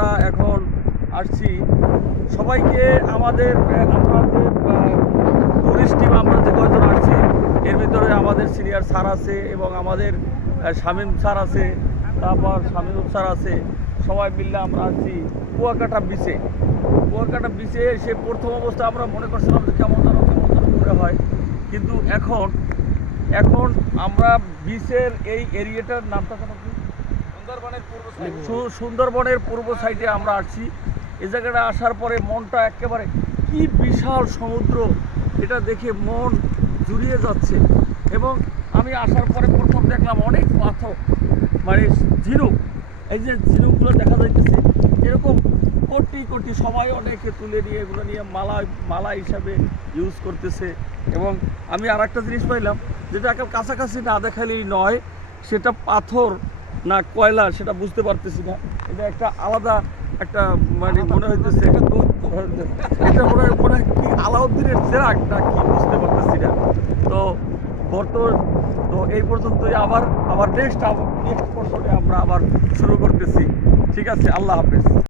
আমরা এখন আসছি সবাইকে আমাদের আমরা যে টুরিস্ট টিম আমরা যে কয়েকজন আসছি এর ভিতরে আমাদের সিনিয়র স্যার আছে এবং আমাদের শামীম স্যার আছে, তারপর শামীম স্যার আছে, সবাই মিললে আমরা আছি কুয়াকাটা বিচে। কুয়াকাটা বিচে এসে প্রথম অবস্থা আমরা মনে করছিলাম যে কেমন যেন করে হয়, কিন্তু এখন আমরা বিচের এই এরিয়াটার নামটা কেন সুন্দরবনের পূর্ব সাইডে আমরা আসছি। এই জায়গাটা আসার পরে মনটা একেবারে কি বিশাল সমুদ্র, এটা দেখে মন জুড়িয়ে যাচ্ছে। এবং আমি আসার পরে প্রথম দেখলাম অনেক পাথর, মানে ঝিনুক, এই যে ঝিনুকগুলো দেখা যাইতেছে এরকম কোটি কোটি, সবাই অনেকে তুলে নিয়ে এগুলো নিয়ে মালা হিসাবে ইউজ করতেছে। এবং আমি আর একটা জিনিস পাইলাম যেটা এখন কাছাকাছি না দেখালেই নয়, সেটা পাথর না কয়লা সেটা বুঝতে পারতেছি না। এটা একটা আলাদা একটা মানে মনে হইতেছে এটা মনে হয় কি আলাউদ্দিনের চেরাগ না কি বুঝতে পারতেছি না। তো এই পর্যন্তই, আবার নেক্সট পর্যন্ত আমরা আবার শুরু করতেছি। ঠিক আছে, আল্লাহ হাফেজ।